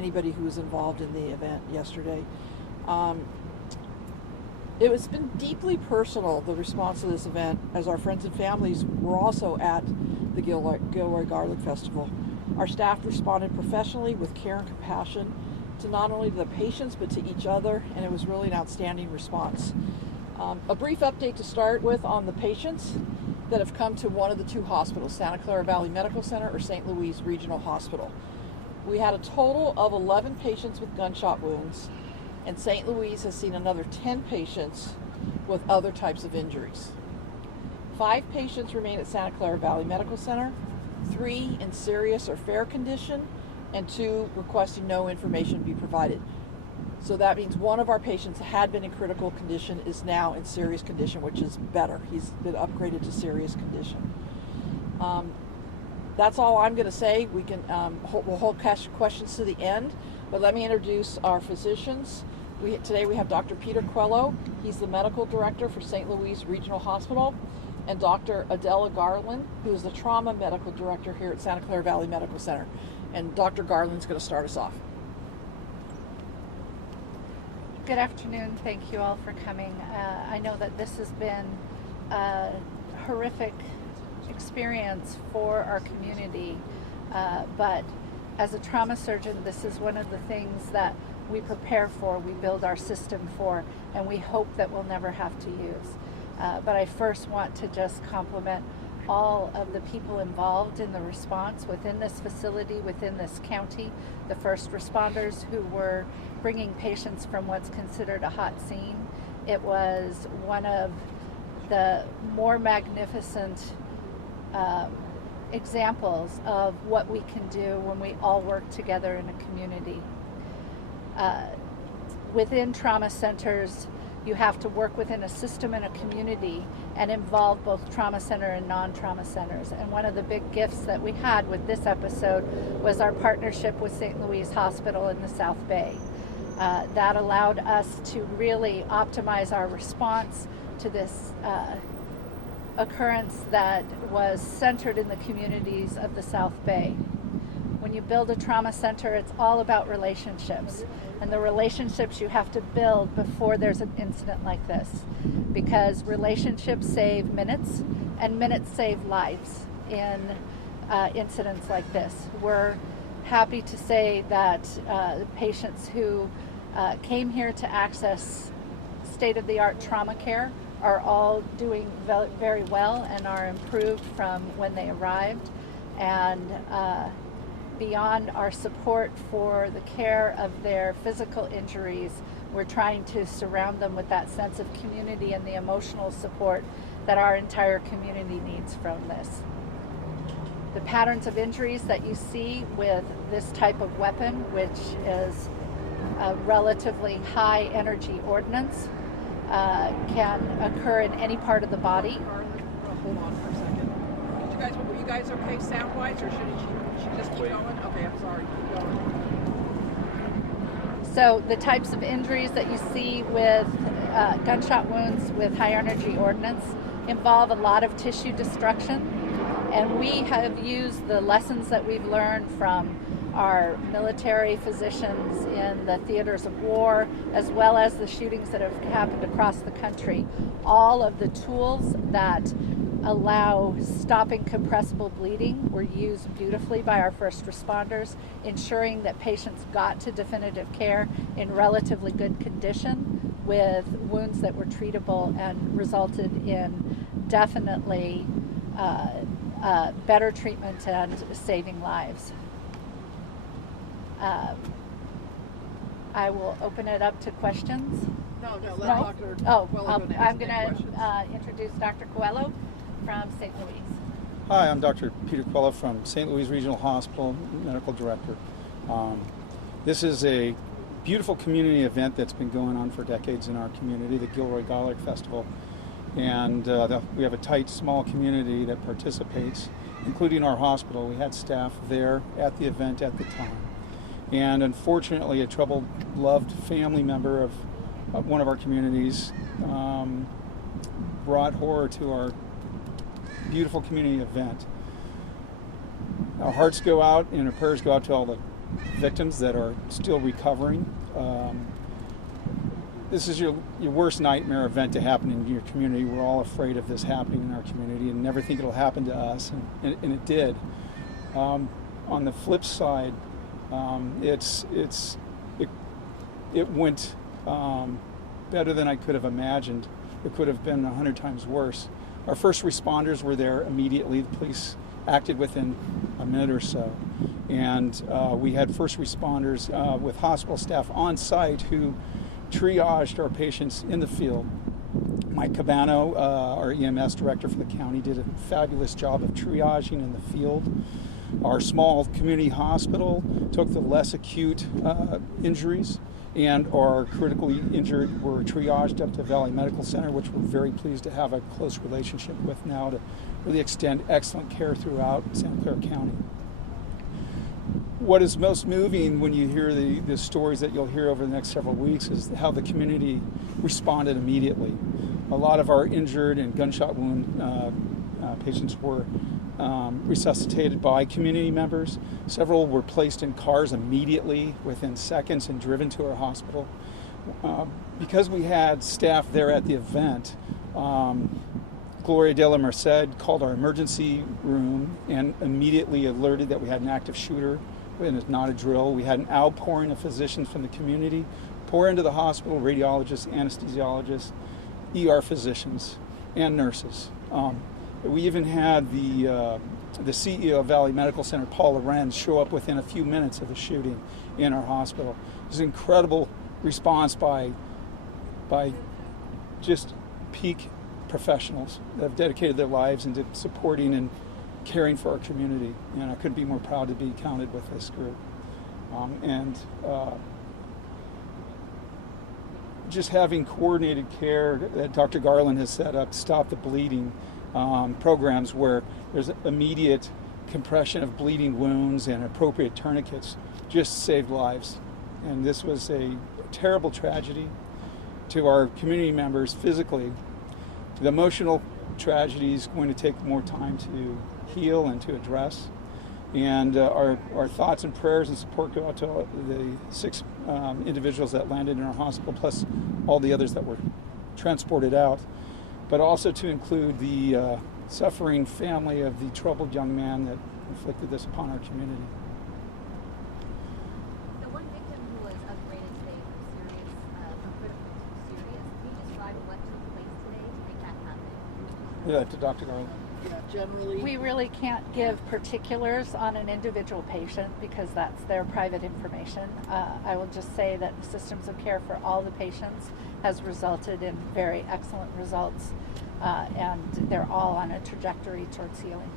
anybody who was involved in the event yesterday. It has been deeply personal, the response to this event, as our friends and families were also at the Gilroy Garlic Festival. Our staff responded professionally with care and compassion to not only the patients but to each other, and it was really an outstanding response. A brief update to start with on the patients that have come to one of the two hospitals, Santa Clara Valley Medical Center or St. Louis Regional Hospital. We had a total of 11 patients with gunshot wounds, and St. Louis has seen another 10 patients with other types of injuries. 5 patients remain at Santa Clara Valley Medical Center, 3 in serious or fair condition, and 2 requesting no information be provided. So that means one of our patients had been in critical condition is now in serious condition, which is better. He's been upgraded to serious condition. That's all I'm going to say. We can we'll hold questions to the end, but let me introduce our physicians. Today we have Dr. Peter Coelho. He's the medical director for St. Louis Regional Hospital, and Dr. Adela Garland, who is the trauma medical director here at Santa Clara Valley Medical Center. And Dr. Garland's going to start us off. Good afternoon. Thank you all for coming. I know that this has been a horrific experience for our community, but as a trauma surgeon, this is one of the things that we prepare for, we build our system for, and we hope that we'll never have to use. But I first want to just compliment all of the people involved in the response within this facility, within this county, the first responders who were bringing patients from what's considered a hot scene. It was one of the more magnificent examples of what we can do when we all work together in a community. Within trauma centers, you have to work within a system and a community and involve both trauma center and non-trauma centers. And one of the big gifts that we had with this episode was our partnership with St. Louis Hospital in the South Bay. That allowed us to really optimize our response to this occurrence that was centered in the communities of the South Bay. When you build a trauma center, it's all about relationships, and the relationships you have to build before there's an incident like this, because relationships save minutes and minutes save lives in incidents like this. We're happy to say that patients who came here to access state-of-the-art trauma care are all doing very well and are improved from when they arrived. And beyond our support for the care of their physical injuries, we're trying to surround them with that sense of community and the emotional support that our entire community needs from this. The patterns of injuries that you see with this type of weapon, which is a relatively high energy ordnance, can occur in any part of the body. Hold on for a second. Were you guys okay sound-wise, or should she just keep going? Okay, I'm sorry. Keep going. So the types of injuries that you see with gunshot wounds with high energy ordnance involve a lot of tissue destruction, and we have used the lessons that we've learned from our military physicians in the theaters of war, as well as the shootings that have happened across the country. All of the tools that allow stopping compressible bleeding were used beautifully by our first responders, ensuring that patients got to definitive care in relatively good condition with wounds that were treatable and resulted in definitely better treatment and saving lives. I will open it up to questions. No, let Dr. Oh, Coelho go I'm next. going to introduce Dr. Coelho from St. Louis. Hi, I'm Dr. Peter Coelho from St. Louis Regional Hospital, Medical Director. This is a beautiful community event that's been going on for decades in our community, the Gilroy Garlic Festival. And we have a tight, small community that participates, including our hospital. We had staff there at the event at the time. And unfortunately, a troubled, loved family member of one of our communities brought horror to our beautiful community event. Our hearts go out and our prayers go out to all the victims that are still recovering. This is your worst nightmare event to happen in your community. We're all afraid of this happening in our community and never think it'll happen to us, and it did. On the flip side, it went better than I could have imagined. It could have been 100 times worse. Our first responders were there immediately. The police acted within a minute or so. And we had first responders with hospital staff on site who triaged our patients in the field. Mike Cabano, our EMS director for the county, did a fabulous job of triaging in the field. Our small community hospital took the less acute injuries, and our critically injured were triaged up to Valley Medical Center, which we're very pleased to have a close relationship with now to really extend excellent care throughout Santa Clara County. What is most moving when you hear the stories that you'll hear over the next several weeks is how the community responded immediately. A lot of our injured and gunshot wound patients were resuscitated by community members. Several were placed in cars immediately within seconds and driven to our hospital. Because we had staff there at the event, Gloria de la Merced called our emergency room and immediately alerted that we had an active shooter, and it's not a drill. We had an outpouring of physicians from the community pour into the hospital, radiologists, anesthesiologists, ER physicians, and nurses. We even had the CEO of Valley Medical Center, Paul Lorenz, show up within a few minutes of the shooting in our hospital. It was an incredible response by just peak professionals that have dedicated their lives into supporting and caring for our community. And I couldn't be more proud to be counted with this group. Just having coordinated care that Dr. Garland has set up, Stop the Bleeding, programs where there's immediate compression of bleeding wounds and appropriate tourniquets just saved lives. And this was a terrible tragedy to our community members physically. The emotional tragedy is going to take more time to heal and to address. And our thoughts and prayers and support go out to the 6 individuals that landed in our hospital, plus all the others that were transported out, but also to include the suffering family of the troubled young man that inflicted this upon our community. The one victim who was upgraded today from serious, from critical to serious, can you describe what took place today to make that happen? Yeah, to Dr. Garland. Yeah, generally. We really can't give particulars on an individual patient because that's their private information. I will just say that the systems of care for all the patients has resulted in very excellent results, and they're all on a trajectory towards healing.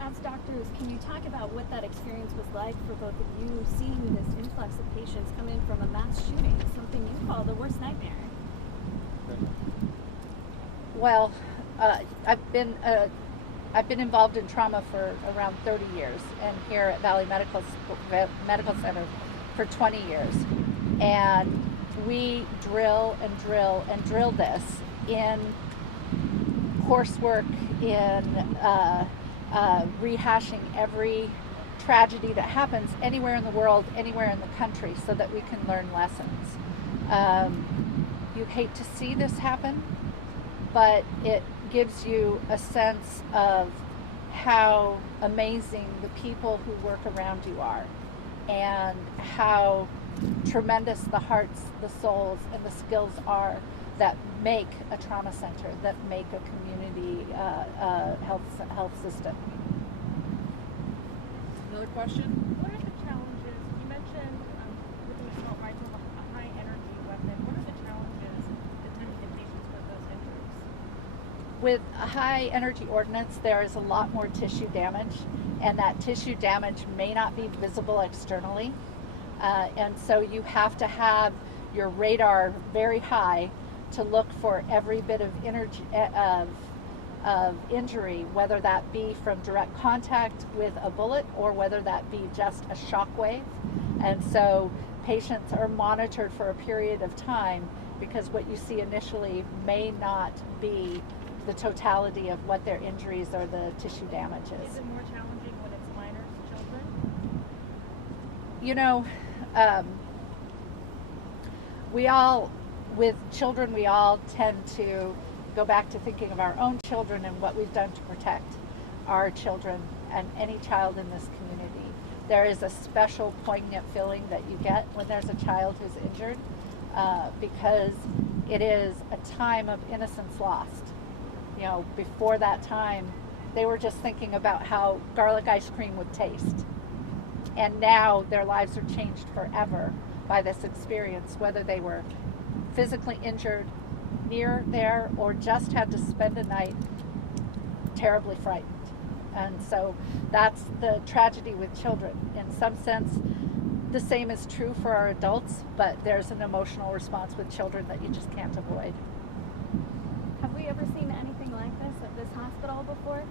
As doctors, can you talk about what that experience was like for both of you, seeing this influx of patients come in from a mass shooting, something you call the worst nightmare? Well, I've been involved in trauma for around 30 years, and here at Valley Medical Center for 20 years. And we drill and drill and drill this in coursework, in rehashing every tragedy that happens anywhere in the world, anywhere in the country, so that we can learn lessons. You hate to see this happen, but it gives you a sense of how amazing the people who work around you are, and how tremendous the hearts, the souls, and the skills are that make a trauma center, that make a community health system. Another question? What are the challenges? You mentioned with the assault rifle a high energy weapon. What are the challenges attending to patients with those injuries? With a high energy ordnance, there is a lot more tissue damage, and that tissue damage may not be visible externally. And so you have to have your radar very high to look for every bit of energy, of injury, whether that be from direct contact with a bullet or whether that be just a shock wave. And so patients are monitored for a period of time, because what you see initially may not be the totality of what their injuries or the tissue damage is. Is it more challenging when it's minors, children? You know, um, we all, with children, we all tend to go back to thinking of our own children and what we've done to protect our children and any child in this community. There is a special poignant feeling that you get when there's a child who's injured because it is a time of innocence lost. You know, before that time, they were just thinking about how garlic ice cream would taste. And now their lives are changed forever by this experience, whether they were physically injured near there or just had to spend a night terribly frightened. And so that's the tragedy with children. In some sense, the same is true for our adults, but there's an emotional response with children that you just can't avoid. Have we ever seen anything like this at this hospital before?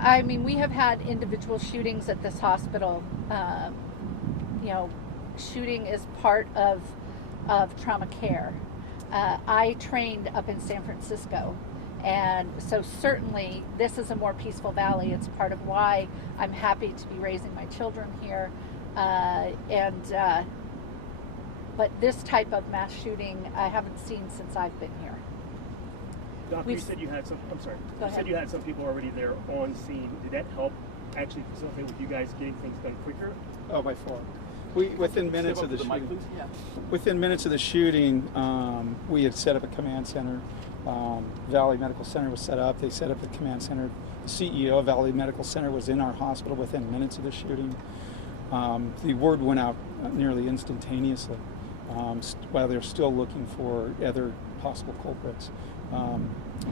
I mean, we have had individual shootings at this hospital. You know, shooting is part of trauma care. I trained up in San Francisco, and so certainly this is a more peaceful valley. It's part of why I'm happy to be raising my children here. But this type of mass shooting I haven't seen since I've been here. Doctor, you said you had some. I'm sorry. Go You said ahead. you had some people already there on scene. Did that help actually facilitate with you guys getting things done quicker? Oh, by far. Within minutes of the mic, shooting. please. Yeah. Within minutes of the shooting, we had set up a command center. Valley Medical Center was set up. They set up a command center. The CEO of Valley Medical Center was in our hospital within minutes of the shooting. The word went out nearly instantaneously, while they're still looking for other possible culprits.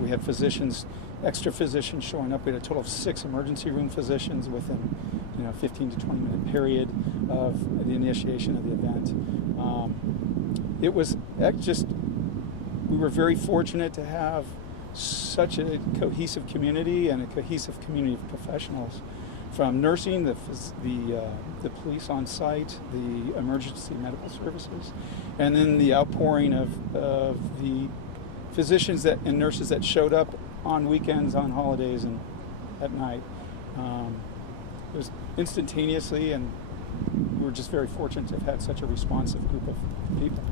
We had physicians, extra physicians showing up. We had a total of 6 emergency room physicians within 15 to 20 minute period of the initiation of the event. It was we were very fortunate to have such a cohesive community and a cohesive community of professionals, from nursing, the police on site, the emergency medical services, and then the outpouring of the physicians and nurses that showed up on weekends, on holidays, and at night. It was instantaneously, and we were just very fortunate to have had such a responsive group of people.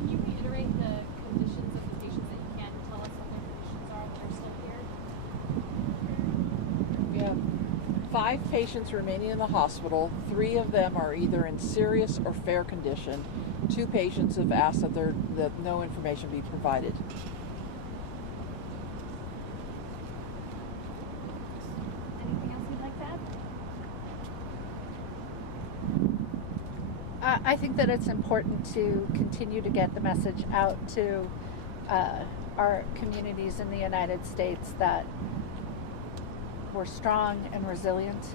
Can you reiterate the conditions of the patients that you can tell us what their conditions are when they're still here? We have 5 patients remaining in the hospital. 3 of them are either in serious or fair condition. 2 patients have asked that no information be provided. Anything else you'd like to add? I think that it's important to continue to get the message out to our communities in the United States that we're strong and resilient.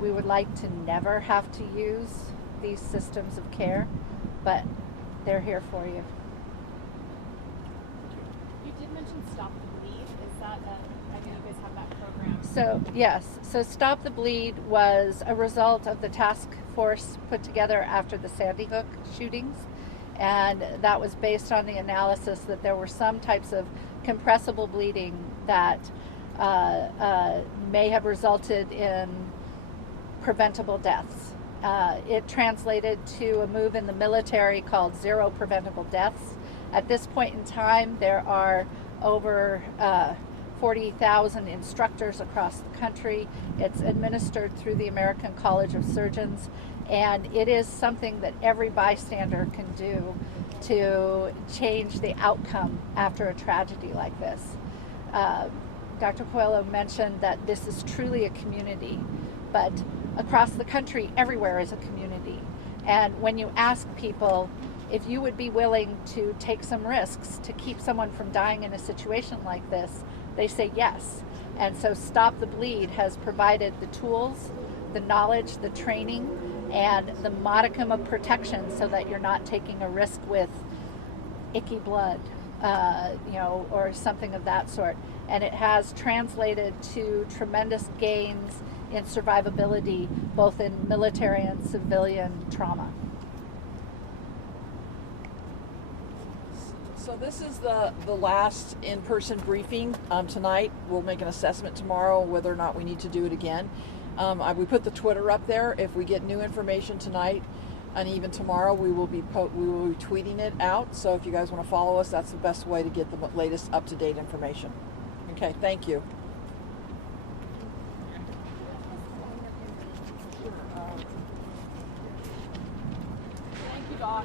We would like to never have to use these systems of care, but they're here for you. You did mention Stop the Bleed. Is that I know you guys have that program. So yes, so Stop the Bleed was a result of the task force put together after the Sandy Hook shootings, and that was based on the analysis that there were some types of compressible bleeding that may have resulted in preventable deaths. It translated to a move in the military called Zero Preventable Deaths. At this point in time, there are over 40,000 instructors across the country. It's administered through the American College of Surgeons, and it is something that every bystander can do to change the outcome after a tragedy like this. Dr. Coelho mentioned that this is truly a community, but across the country, everywhere is a community. And when you ask people if you would be willing to take some risks to keep someone from dying in a situation like this, they say yes. And so Stop the Bleed has provided the tools, the knowledge, the training, and the modicum of protection so that you're not taking a risk with icky blood, or something of that sort. And it has translated to tremendous gains in survivability, both in military and civilian trauma. So this is the last in-person briefing tonight. We'll make an assessment tomorrow whether or not we need to do it again. We put the Twitter up there. If we get new information tonight and even tomorrow, we will be tweeting it out. So if you guys want to follow us, that's the best way to get the latest up-to-date information. Okay, thank you. Thank you, Doc.